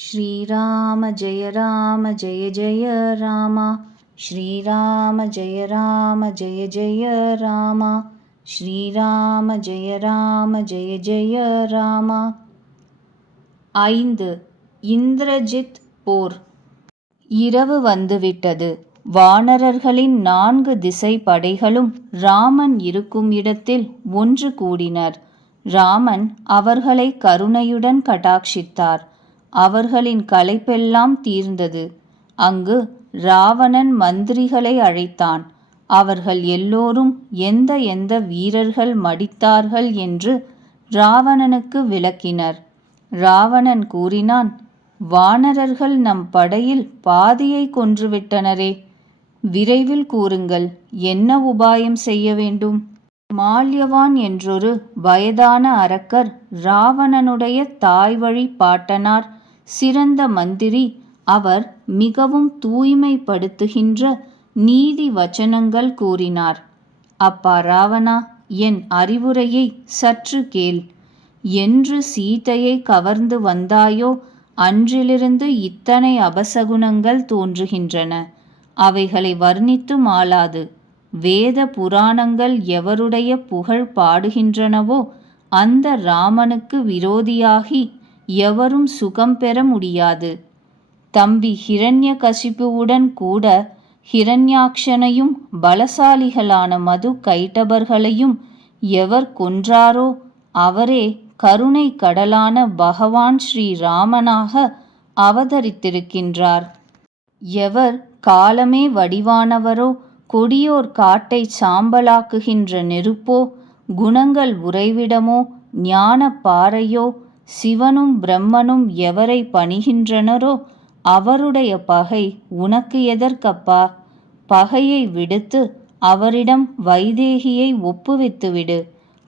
श्रीराम जय राम जय जय राम श्रीराम जय राम जय जय राम श्रीराम जय राम जय जय राम ஐந்து இந்திரஜித் போர் இரவு வந்துவிட்டது வானரர்களின் நான்கு திசை படைகளும் ராமன் இருக்கும் இடத்தில் ஒன்று கூடினர் ராமன் அவர்களை கருணையுடன் கடாட்சித்தார் அவர்களின் களைப்பெல்லாம் தீர்ந்தது. அங்கு ராவணன் மந்திரிகளை அழைத்தான். அவர்கள் எல்லோரும் எந்த எந்த வீரர்கள் மடித்தார்கள் என்று ராவணனுக்கு விளக்கினர். ராவணன் கூறினான் வானரர்கள் நம் படையில் பாதியை கொன்றுவிட்டனரே. விரைவில் கூறுங்கள் என்ன உபாயம் செய்ய வேண்டும் மால்யவான் என்றொரு வயதான அரக்கர் ராவணனுடைய தாய்வழி பாட்டனார் சிறந்த மந்திரி அவர் மிகவும் தூய்மைப்படுத்துகின்ற நீதி வச்சனங்கள் கூறினார். அப்பா ராவணா என் அறிவுரையை சற்று கேள். என்று சீதையை கவர்ந்து வந்தாயோ அன்றிலிருந்து இத்தனை அபசகுணங்கள் தோன்றுகின்றன. அவைகளை வர்ணித்து மாளாது. வேத புராணங்கள் எவருடைய புகழ் பாடுகின்றனவோ அந்த ராமனுக்கு விரோதியாகி எவரும் சுகம் பெற முடியாது. தம்பி ஹிரண்ய கசிப்புவுடன் கூட ஹிரண்யாக்ஷனையும் பலசாலிகளான மது கைட்டபர்களையும் எவர் கொன்றாரோ அவரே கருணை கடலான பகவான் ஸ்ரீராமனாக அவதரித்திருக்கின்றார். எவர் காலமே வடிவானவரோ கொடியோர் காட்டை சாம்பலாக்குகின்ற நெருப்போ குணங்கள் உறைவிடமோ ஞான பாறையோ சிவனும் பிரம்மனும் எவரை பணிகின்றனரோ அவருடைய பகை உனக்கு எதற்கப்பா? பகையை விடுத்து அவரிடம் வைதேகியை ஒப்புவித்துவிடு.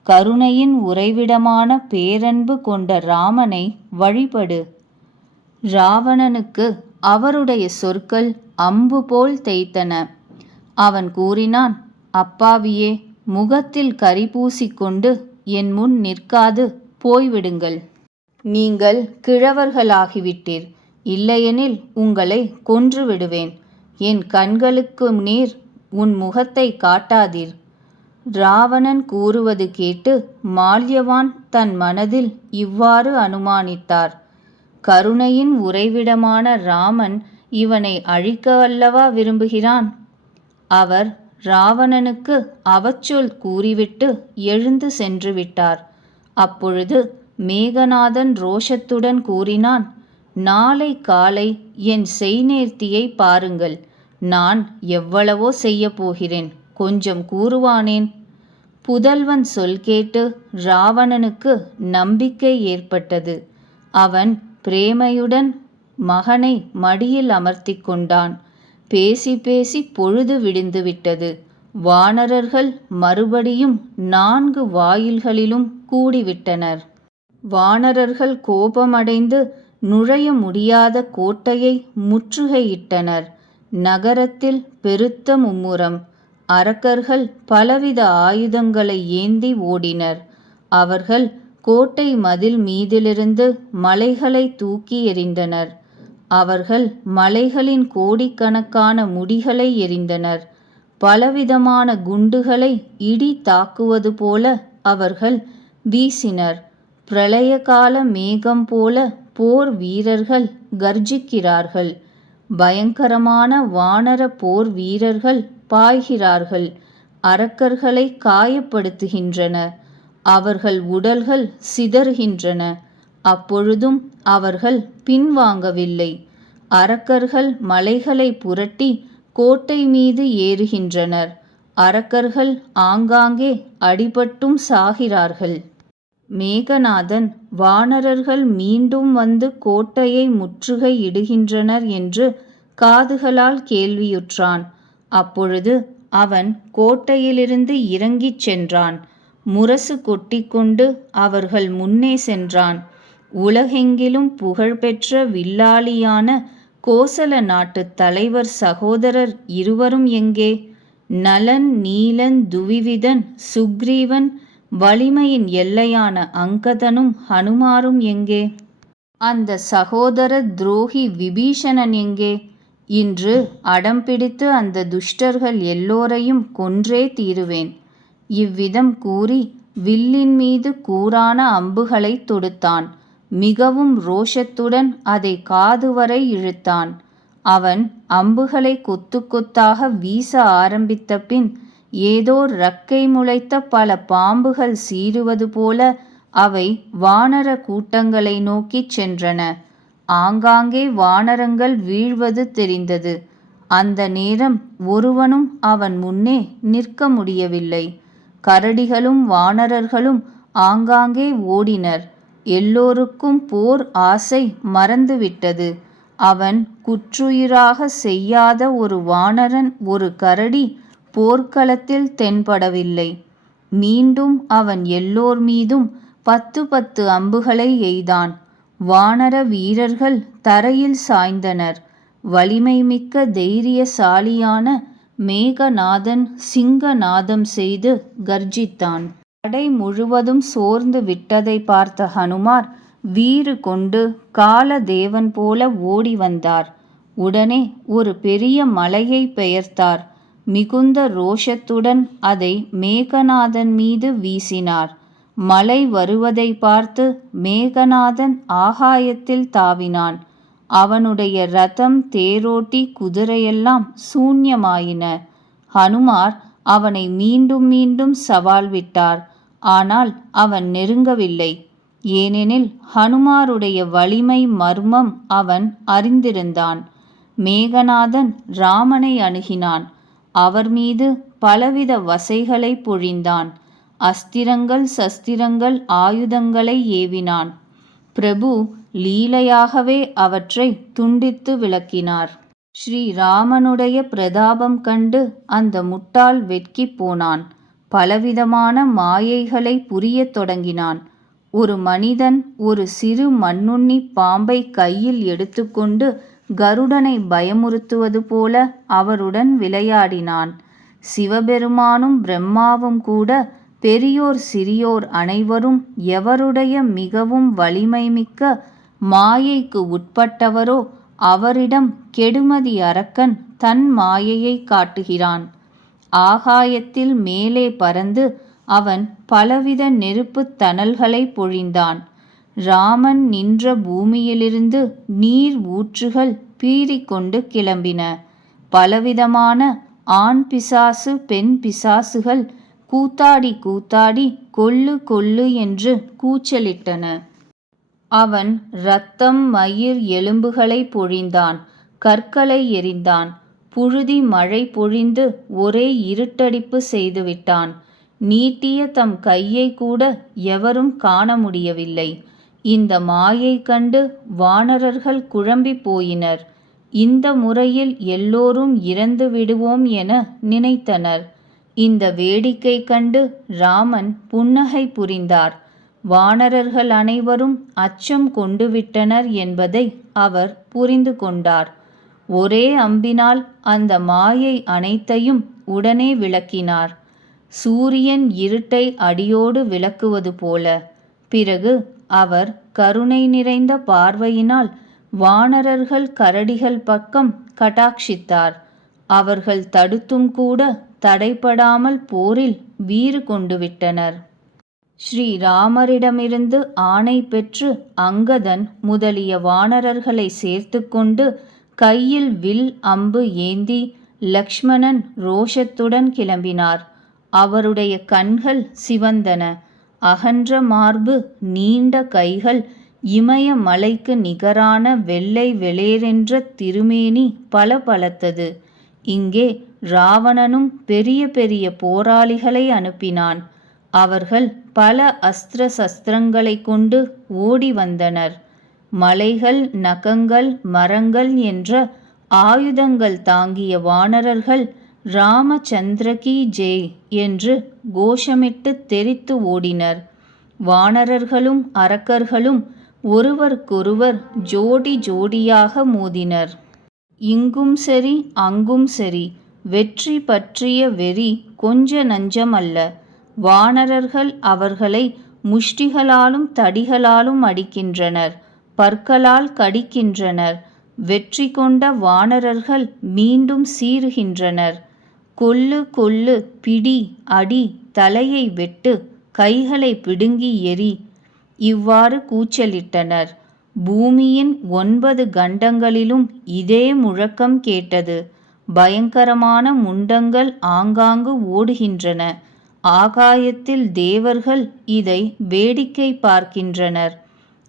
கருணையின் உறைவிடமான பேரன்பு கொண்ட ராமனை வழிபடு. ராவணனுக்கு அவருடைய சொற்கள் அம்பு போல் தேய்த்தன. அவன் கூறினான் அப்பாவியே முகத்தில் கரி பூசிக்கொண்டு என் முன் நிற்காது போய்விடுங்கள். நீங்கள் கிழவர்களாகிவிட்டீர். இல்லையெனில் உங்களை கொன்று விடுவேன் என் கண்களுக்கு நீர் உன் முகத்தை காட்டாதீர். ராவணன் கூறுவது கேட்டு மால்யவான் தன் மனதில் இவ்வாறு அனுமானித்தார். கருணையின் உறைவிடமான ராமன் இவனை அழிக்க அல்லவா விரும்புகிறான்? அவர் ராவணனுக்கு அவச்சொல் கூறிவிட்டு எழுந்து சென்று விட்டார். அப்பொழுது மேகநாதன் ரோஷத்துடன் கூறினான் நாளை காலை என் செய்நேர்த்தியை பாருங்கள். நான் எவ்வளவோ செய்யப் போகிறேன். கொஞ்சம் கூறுவானேன்? புதல்வன் சொல் கேட்டு ராவணனுக்கு நம்பிக்கை ஏற்பட்டது. அவன் பிரேமையுடன் மகனை மடியில் அமர்த்தி கொண்டான். பேசி பேசி பொழுது விடிந்துவிட்டது வானரர்கள் மறுபடியும் நான்கு வாயில்களிலும் கூடிவிட்டனர். வானரர்கள் கோபமடைந்து நுழைய முடியாத கோட்டையை முற்றுகையிட்டனர். நகரத்தில் பெருத்த மும்முரம். அரக்கர்கள் பலவித ஆயுதங்களை ஏந்தி ஓடினர். அவர்கள் கோட்டை மதில் மீதிலிருந்து மலைகளை தூக்கி எறிந்தனர். அவர்கள் மலைகளின் கோடிக்கணக்கான முடிகளை எறிந்தனர். பலவிதமான குண்டுகளை இடி தாக்குவது போல அவர்கள் வீசினர். பிரளயகால மேகம் போல போர் வீரர்கள் கர்ஜிக்கிறார்கள். பயங்கரமான வானர போர் வீரர்கள் பாய்கிறார்கள். அரக்கர்களை காயப்படுத்துகின்றன. அவர்கள் உடல்கள் சிதறுகின்றன. அப்பொழுதும் அவர்கள் பின்வாங்கவில்லை. அரக்கர்கள் மலைகளை புரட்டி கோட்டை மீது ஏறுகின்றனர். அரக்கர்கள் ஆங்காங்கே அடிபட்டும் சாகிறார்கள். மேகநாதன் வானரர்கள் மீண்டும் வந்து கோட்டையை முற்றுகை இடுகின்றனர் என்று காதுகளால் கேள்வியுற்றான். அப்பொழுது அவன் கோட்டையிலிருந்து இறங்கிச் சென்றான். முரசு கொட்டிக்கொண்டு அவர்கள் முன்னே சென்றான். உலகெங்கிலும் புகழ்பெற்ற வில்லாளியான கோசல நாட்டுத் தலைவர் சகோதரர் இருவரும் எங்கே? நலன் நீலன் துவிவிதன் சுக்ரீவன் வலிமையின் எல்லையான அங்கதனும் ஹனுமாரும் எங்கே? அந்த சகோதர துரோகி விபீஷணன் எங்கே? இன்று அடம் பிடித்து அந்த துஷ்டர்கள் எல்லோரையும் கொன்றே தீருவேன். இவ்விதம் கூறி வில்லின் மீது கூறான அம்புகளைத் தொடுத்தான். மிகவும் ரோஷத்துடன் அதை காது வரை இழுத்தான். அவன் அம்புகளை கொத்து கொத்தாக வீச ஆரம்பித்த பின் ஏதோ ரக்கை முளைத்த பல பாம்புகள் சீறுவது போல அவை வானர கூட்டங்களை நோக்கிச் சென்றன. ஆங்காங்கே வானரங்கள் வீழ்வது தெரிந்தது. அந்த நேரம் ஒருவனும் அவன் முன்னே நிற்க முடியவில்லை. கரடிகளும் வானரர்களும் ஆங்காங்கே ஓடினர். எல்லோருக்கும் போர் ஆசை மறந்துவிட்டது. அவன் குற்றுயிராக செய்யாத ஒரு வானரன் ஒரு கரடி போர்க்களத்தில் தென்படவில்லை. மீண்டும் அவன் எல்லோர் மீதும் பத்து பத்து அம்புகளை எய்தான். வானர வீரர்கள் தரையில் சாய்ந்தனர். வலிமை மிக்க தைரியசாலியான மேகநாதன் சிங்கநாதம் செய்து கர்ஜித்தான். படை முழுவதும் சோர்ந்து விட்டதை பார்த்த ஹனுமார் வீறு கொண்டு காலதேவன் போல ஓடி வந்தார். உடனே ஒரு பெரிய மலையை பெயர்த்தார். மிகுந்த ரோஷத்துடன் அதை மேகநாதன் மீது வீசினார். மழை வருவதை பார்த்து மேகநாதன் ஆகாயத்தில் தாவினான். அவனுடைய ரதம் தேரோட்டி குதிரையெல்லாம் சூன்யமாயின. ஹனுமார் அவனை மீண்டும் மீண்டும் சவால் விட்டார். ஆனால் அவன் நெருங்கவில்லை. ஏனெனில் ஹனுமாருடைய வலிமை மர்மம் அவன் அறிந்திருந்தான். மேகநாதன் ராமனை அணுகினான். அவர் மீது பலவித வசைகளை பொழிந்தான். அஸ்திரங்கள் சஸ்திரங்கள் ஆயுதங்களை ஏவினான். பிரபு லீலையாகவே அவற்றை துண்டித்து விளக்கினார். ஸ்ரீராமனுடைய பிரதாபம் கண்டு அந்த முட்டாள் வெட்கி போனான். பலவிதமான மாயைகளை புரியத் தொடங்கினான். ஒரு மனிதன் ஒரு சிறு மண்ணுண்ணி பாம்பை கையில் எடுத்துக்கொண்டு கருடனை பயமுறுத்துவது போல அவருடன் விளையாடினான். சிவபெருமானும் பிரம்மாவும் கூட பெரியோர் சிறியோர் அனைவரும் எவருடைய மிகவும் வலிமை மிக்க மாயைக்கு உட்பட்டவரோ அவரிடம் கெடுமதி அரக்கன் தன் மாயையை காட்டுகிறான். ஆகாயத்தில் மேலே பறந்து அவன் பலவித நெருப்புத் தணல்களை பொழிந்தான். ராமன் நின்ற பூமியிலிருந்து நீர் ஊற்றுகள் பீறிக்கொண்டு கிளம்பின. பலவிதமான ஆண் பிசாசு பெண் பிசாசுகள் கூத்தாடி கூத்தாடி கொல்லு கொல்லு என்று கூச்சலிட்டன. அவன் இரத்தம் மயிர் எலும்புகளை பொழிந்தான். கற்களை எறிந்தான் புழுதி மழை பொழிந்து ஒரே இருட்டடிப்பு செய்துவிட்டான். நீட்டிய தம் கையை கூட எவரும் காண முடியவில்லை. இந்த மாயை கண்டு வானரர்கள் குழம்பிப் போயினர். இந்த முறையில் எல்லோரும் இறந்து விடுவோம் என நினைத்தனர். இந்த வேடிக்கை கண்டு ராமன் புன்னகை புரிந்தார். வானரர்கள் அனைவரும் அச்சம் கொண்டுவிட்டனர் என்பதை அவர் புரிந்து கொண்டார். ஒரே அம்பினால் அந்த மாயை அனைத்தையும் உடனே விளக்கினார். சூரியன் இருட்டை அடியோடு விளக்குவது போல. பிறகு அவர் கருணை நிறைந்த பார்வையினால் வானரர்கள் கரடிகள் பக்கம் கட்டாட்சித்தார். அவர்கள் தடுத்தும் கூட தடைப்படாமல் போரில் வீறு கொண்டு விட்டனர். ஸ்ரீராமரிடமிருந்து ஆணை பெற்று அங்கதன் முதலிய வானரர்களை சேர்த்து கொண்டு கையில் வில் அம்பு ஏந்தி லக்ஷ்மணன் ரோஷத்துடன் கிளம்பினார். அவருடைய கண்கள் சிவந்தன. அகன்ற மார்பு நீண்ட கைகள் இமய மலைக்கு நிகரான வெள்ளை வெளிரென்ற திருமேனி பல பலத்தது இங்கே ராவணனும் பெரிய பெரிய போராளிகளை அனுப்பினான். அவர்கள் பல அஸ்திர சஸ்திரங்களை கொண்டு ஓடி வந்தனர். மலைகள் நகங்கள் மரங்கள் என்ற ஆயுதங்கள் தாங்கிய வானரர்கள் ராமச்சந்திரகி ஜெய் என்று கோஷமிட்டு தெரித்து ஓடினர். வானரர்களும் அரக்கர்களும் ஒருவருக்கொருவர் ஜோடி ஜோடியாக மோதினர். இங்கும் சரி அங்கும் சரி வெற்றி பற்றிய வெறி கொஞ்ச நஞ்சமல்ல. வானரர்கள் அவர்களை முஷ்டிகளாலும் தடிகளாலும் அடிக்கின்றனர் பற்களால் கடிக்கின்றனர். வெற்றி கொண்ட வானரர்கள் மீண்டும் சீறுகின்றனர். கொல்லு கொல்லு பிடி அடி தலையை வெட்டு கைகளை பிடுங்கி எரி இவ்வாறு கூச்சலிட்டனர். பூமியின் ஒன்பது கண்டங்களிலும் இதே முழக்கம் கேட்டது. பயங்கரமான முண்டங்கள் ஆங்காங்கு ஓடுகின்றன. ஆகாயத்தில் தேவர்கள் இதை வேடிக்கை பார்க்கின்றனர்.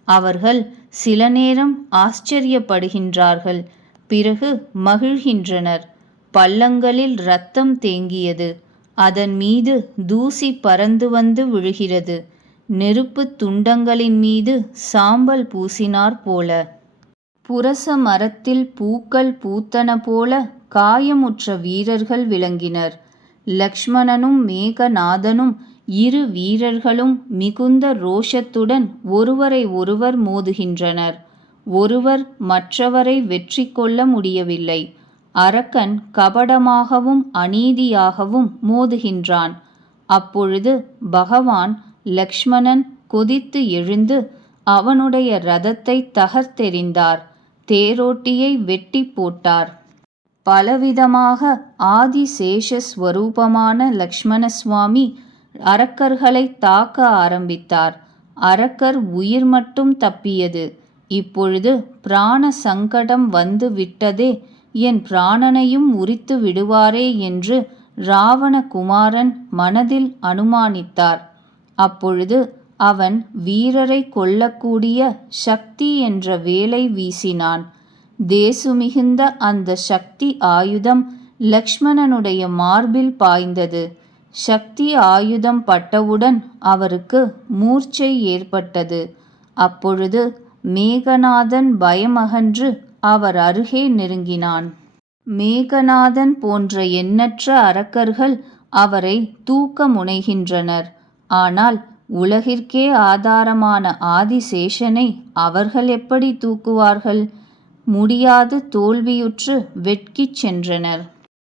அவர்கள் சில நேரம் ஆச்சரியப்படுகின்றார்கள். பிறகு மகிழ்கின்றனர். பள்ளங்களில் இரத்தம் தேங்கியது. அதன் மீது தூசி பறந்து வந்து விழுகிறது. நெருப்பு துண்டங்களின் மீது சாம்பல் பூசினார் போல. புரச மரத்தில் பூக்கள் பூத்தன போல காயமுற்ற வீரர்கள் விளங்கினர். லக்ஷ்மணனும் மேகநாதனும் இரு வீரர்களும் மிகுந்த ரோஷத்துடன் ஒருவரை ஒருவர் மோதுகின்றனர். ஒருவர் மற்றவரை வெற்றி கொள்ள முடியவில்லை. அரக்கன் கபடமாகவும் அநீதியாகவும் மோதுகின்றான். அப்பொழுது பகவான் லக்ஷ்மணன் கொதித்து எழுந்து அவனுடைய ரதத்தை தகர்த்தெறிந்தார். தேரோட்டியை வெட்டி போட்டார். பலவிதமாக ஆதிசேஷஸ்வரூபமான லக்ஷ்மண சுவாமி அரக்கர்களை தாக்க ஆரம்பித்தார். அரக்கர் உயிர் மட்டும் தப்பியது. இப்பொழுது பிராண சங்கடம் வந்து விட்டதே என் பிராணனையும் உரித்து விடுவாரே என்று ராவணகுமாரன் மனதில் அனுமானித்தார். அப்பொழுது அவன் வீரரை கொல்லக்கூடிய சக்தி என்ற வேலை வீசினான். தேசுமிகுந்த அந்த சக்தி ஆயுதம் லக்ஷ்மணனுடைய மார்பில் பாய்ந்தது. சக்தி ஆயுதம் பட்டவுடன் அவருக்கு மூர்ச்சை ஏற்பட்டது. அப்பொழுது மேகநாதன் பயமகன்று அவர் அருகே நெருங்கினான். மேகநாதன் போன்ற எண்ணற்ற அரக்கர்கள் அவரை தூக்க முனைகின்றனர். ஆனால் உலகிற்கே ஆதாரமான ஆதிசேஷனை அவர்கள் எப்படி தூக்குவார்கள்? முடியாது தோல்வியுற்று வெட்கிச் சென்றனர்.